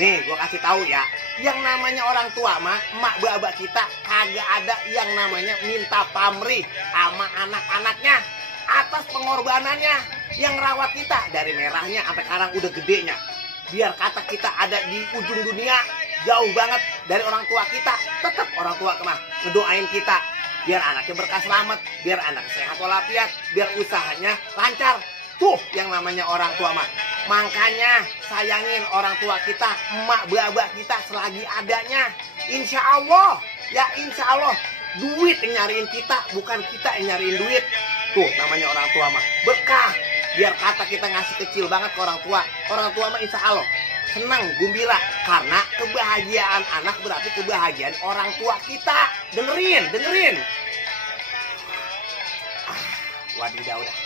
Nih, gua kasih tahu ya. Yang namanya orang tua mah, emak bapak kita kagak ada yang namanya minta pamrih sama anak-anaknya atas pengorbanannya yang rawat kita dari merahnya sampai sekarang udah gedenya. Biar kata kita ada di ujung dunia, jauh banget dari orang tua kita, tetap orang tua mah ngedoain kita biar anaknya berkah selamat, biar anak sehat walafiat, biar usahanya lancar. Tuh yang namanya orang tua mah. Makanya sayangin orang tua kita, emak bapak kita selagi adanya. Insya Allah, ya insya Allah, duit yang nyariin kita, bukan kita yang nyariin duit. Tuh namanya orang tua mah berkah. Biar kata kita ngasih kecil banget ke orang tua mah insya Allah senang, gembira. Karena kebahagiaan anak berarti kebahagiaan orang tua kita. Dengerin. Wadidaw dah.